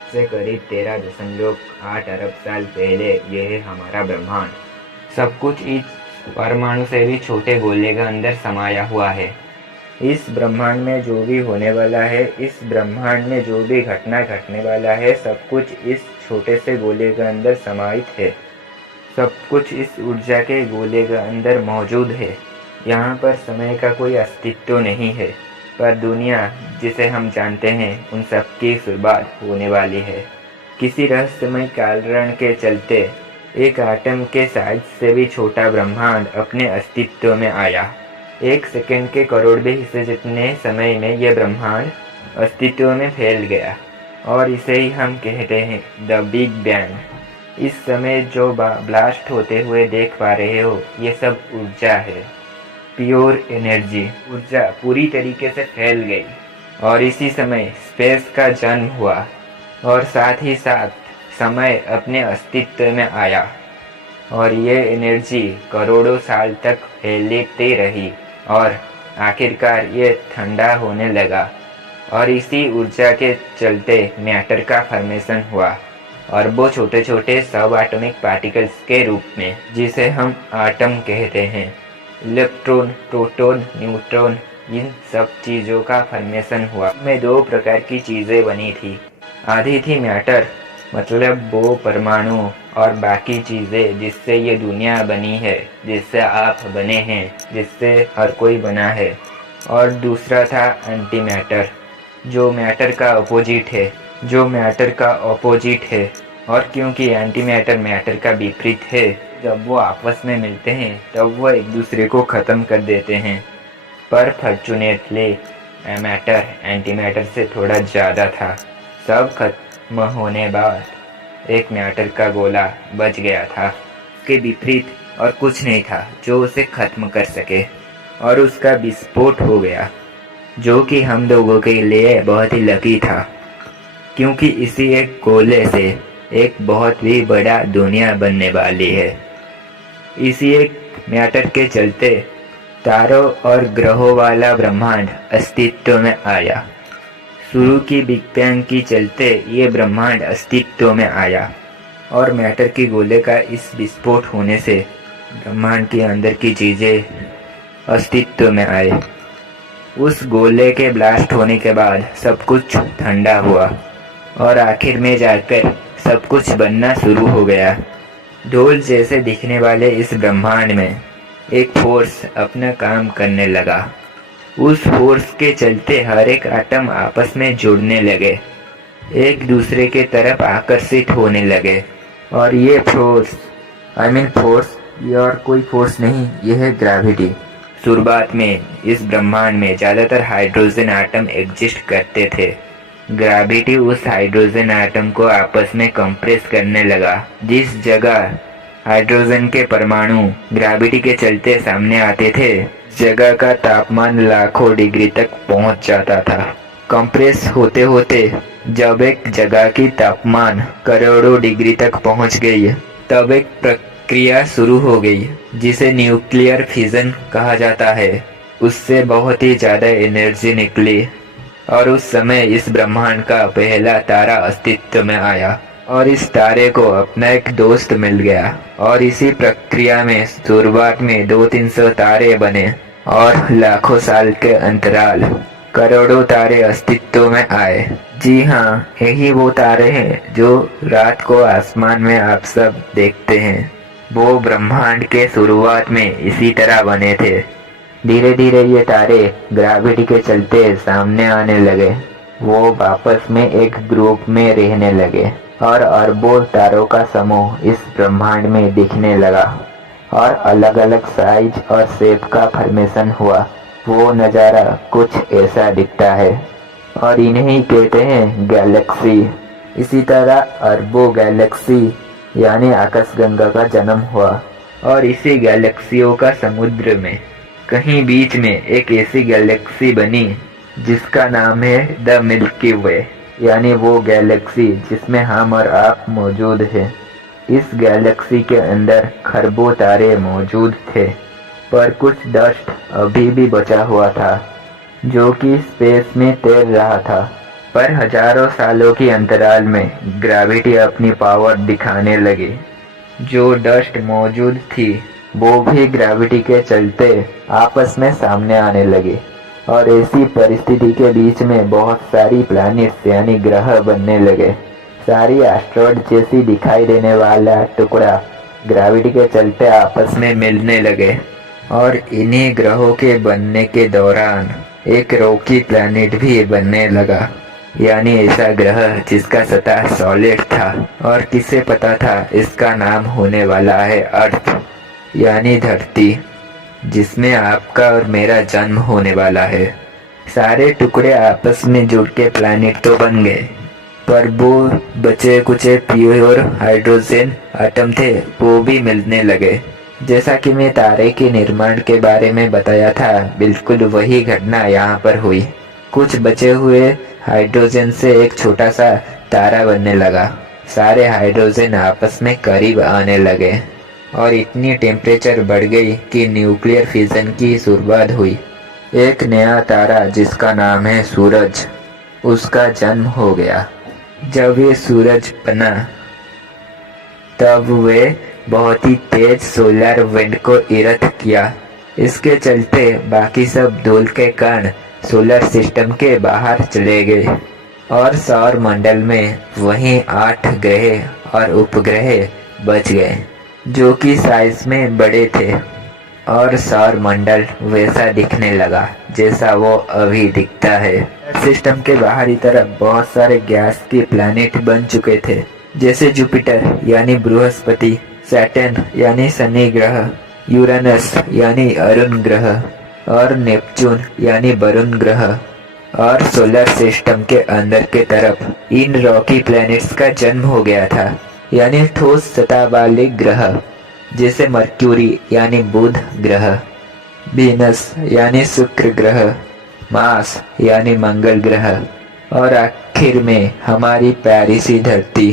से करीब 13.8 अरब साल पहले यह हमारा ब्रह्मांड सब कुछ इस परमाणु से भी छोटे गोले के अंदर समाया हुआ है। इस ब्रह्मांड में जो भी होने वाला है, इस ब्रह्मांड में जो भी घटना घटने वाला है, सब कुछ इस छोटे से गोले के अंदर समाहित है। सब कुछ इस ऊर्जा के गोले के अंदर मौजूद है। यहाँ पर समय का कोई अस्तित्व नहीं है, पर दुनिया जिसे हम जानते हैं उन सब की शुरुआत होने वाली है। किसी रहस्यमय कारण के चलते एक आटम के साइज से भी छोटा ब्रह्मांड अपने अस्तित्व में आया। 1 सेकंड के करोड़वें हिस्से जितने समय में यह ब्रह्मांड अस्तित्व में फैल गया, और इसे ही हम कहते हैं द बिग बैंग। इस समय जो ब्लास्ट होते हुए देख पा रहे हो, ये सब ऊर्जा है, प्योर एनर्जी। ऊर्जा पूरी तरीके से फैल गई और इसी समय स्पेस का जन्म हुआ, और साथ ही साथ समय अपने अस्तित्व में आया, और ये एनर्जी करोड़ों साल तक फैलती रही और आखिरकार ये ठंडा होने लगा, और इसी ऊर्जा के चलते मैटर का फॉर्मेशन हुआ अरबों छोटे छोटे सब एटॉमिक पार्टिकल्स के रूप में, जिसे हम आटम कहते हैं। इलेक्ट्रॉन, प्रोटॉन, न्यूट्रॉन, इन सब चीज़ों का फॉर्मेशन हुआ। में 2 प्रकार की चीज़ें बनी थी। आधी थी मैटर, मतलब वो परमाणु और बाकी चीज़ें जिससे ये दुनिया बनी है, जिससे आप बने हैं, जिससे हर कोई बना है। और दूसरा था एंटी मैटर, जो मैटर का अपोजिट है। और क्योंकि एंटी मैटर मैटर का विपरीत है, जब वो आपस में मिलते हैं तब वो एक दूसरे को ख़त्म कर देते हैं। पर फॉर्चुनेटली मैटर एंटी मैटर से थोड़ा ज़्यादा था। सब खत्म होने बाद एक मैटर का गोला बच गया था। उसके विपरीत और कुछ नहीं था जो उसे ख़त्म कर सके, और उसका विस्फोट हो गया, जो कि हम लोगों के लिए बहुत ही लकी था, क्योंकि इसी एक गोले से एक बहुत ही बड़ा दुनिया बनने वाली है। इसी एक मैटर के चलते तारों और ग्रहों वाला ब्रह्मांड अस्तित्व में आया। शुरू की बिग बैंग की चलते ये ब्रह्मांड अस्तित्व में आया, और मैटर के गोले का इस विस्फोट होने से ब्रह्मांड के अंदर की चीज़ें अस्तित्व में आए। उस गोले के ब्लास्ट होने के बाद सब कुछ ठंडा हुआ, और आखिर में जाकर सब कुछ बनना शुरू हो गया। ढोल जैसे दिखने वाले इस ब्रह्मांड में एक फोर्स अपना काम करने लगा। उस फोर्स के चलते हर एक एटम आपस में जुड़ने लगे, एक दूसरे के तरफ आकर्षित होने लगे। और ये फोर्स ये और कोई फोर्स नहीं, यह है ग्रेविटी। शुरुआत में इस ब्रह्मांड में ज़्यादातर हाइड्रोजन एटम एग्जिस्ट करते थे। ग्रेविटी उस हाइड्रोजन एटम को आपस में कंप्रेस करने लगा। जिस जगह हाइड्रोजन के परमाणु ग्रेविटी के चलते सामने आते थे, जगह का तापमान लाखों डिग्री तक पहुंच जाता था। कंप्रेस होते होते जब एक जगह की तापमान करोड़ों डिग्री तक पहुंच गई, तब एक प्रक्रिया शुरू हो गई जिसे न्यूक्लियर फिजन कहा जाता है। उससे बहुत ही ज़्यादा एनर्जी निकली, और उस समय इस ब्रह्मांड का पहला तारा अस्तित्व में आया, और इस तारे को अपना एक दोस्त मिल गया। और इसी प्रक्रिया में शुरुआत में 200-300 तारे बने, और लाखों साल के अंतराल करोड़ों तारे अस्तित्व में आए। जी हाँ, यही वो तारे हैं जो रात को आसमान में आप सब देखते हैं। वो ब्रह्मांड के शुरुआत में इसी तरह बने थे। धीरे धीरे ये तारे ग्रेविटी के चलते सामने आने लगे। वो आपस में एक ग्रुप में रहने लगे, और अरबों तारों का समूह इस ब्रह्मांड में दिखने लगा, और अलग अलग साइज और शेप का फॉर्मेशन हुआ। वो नज़ारा कुछ ऐसा दिखता है, और इन्हें कहते हैं गैलेक्सी। इसी तरह अरबों गैलेक्सी यानी आकाशगंगा का जन्म हुआ, और इसी गैलेक्सियों का समुद्र में कहीं बीच में एक ऐसी गैलेक्सी बनी जिसका नाम है द मिल्की वे, यानी वो गैलेक्सी जिसमें हम और आप मौजूद हैं। इस गैलेक्सी के अंदर खरबों तारे मौजूद थे, पर कुछ डस्ट अभी भी बचा हुआ था जो कि स्पेस में तैर रहा था। पर हजारों सालों के अंतराल में ग्रेविटी अपनी पावर दिखाने लगी। जो डस्ट मौजूद थी वो भी ग्रेविटी के चलते आपस में सामने आने लगे और ऐसी परिस्थिति के बीच में बहुत सारी प्लैनेट्स यानी ग्रह बनने लगे। सारी एस्ट्रॉयड जैसी दिखाई देने वाला टुकड़ा ग्रेविटी के चलते आपस में मिलने लगे और इन्हीं ग्रहों के बनने के दौरान एक रॉकी प्लैनेट भी बनने लगा, यानी ऐसा ग्रह जिसका सतह सॉलिड था और किसे पता था इसका नाम होने वाला है अर्थ यानी धरती, जिसमें आपका और मेरा जन्म होने वाला है। सारे टुकड़े आपस में जुड़ के प्लैनेट तो बन गए, पर वो बचे कुचे प्योर हाइड्रोजन एटम थे वो भी मिलने लगे। जैसा कि मैं तारे के निर्माण के बारे में बताया था, बिल्कुल वही घटना यहाँ पर हुई। कुछ बचे हुए हाइड्रोजन से एक छोटा सा तारा बनने लगा। सारे हाइड्रोजन आपस में करीब आने लगे और इतनी टेम्परेचर बढ़ गई कि न्यूक्लियर फिजन की शुरुआत हुई। एक नया तारा जिसका नाम है सूरज, उसका जन्म हो गया। जब ये सूरज बना तब वे बहुत ही तेज सोलर विंड को इरथ किया। इसके चलते बाकी सब धूल के कण सोलर सिस्टम के बाहर चले गए और सौर मंडल में वहीं 8 ग्रह और उपग्रह बच गए जो कि साइज में बड़े थे और सौर मंडल वैसा दिखने लगा जैसा वो अभी दिखता है। सिस्टम के बाहरी तरफ बहुत सारे गैस के प्लैनेट बन चुके थे, जैसे जुपिटर यानी बृहस्पति, सैटर्न यानी शनि ग्रह, यूरेनस यानी अरुण ग्रह और नेपच्यून यानी वरुण ग्रह। और सोलर सिस्टम के अंदर के तरफ इन रॉकी प्लैनेट्स का जन्म हो गया था, यानी ठोस सतह वाले ग्रह जैसे मर्क्यूरी यानी बुध ग्रह, वीनस यानी शुक्र ग्रह, मार्स यानी मंगल ग्रह और आखिर में हमारी प्यारी सी धरती।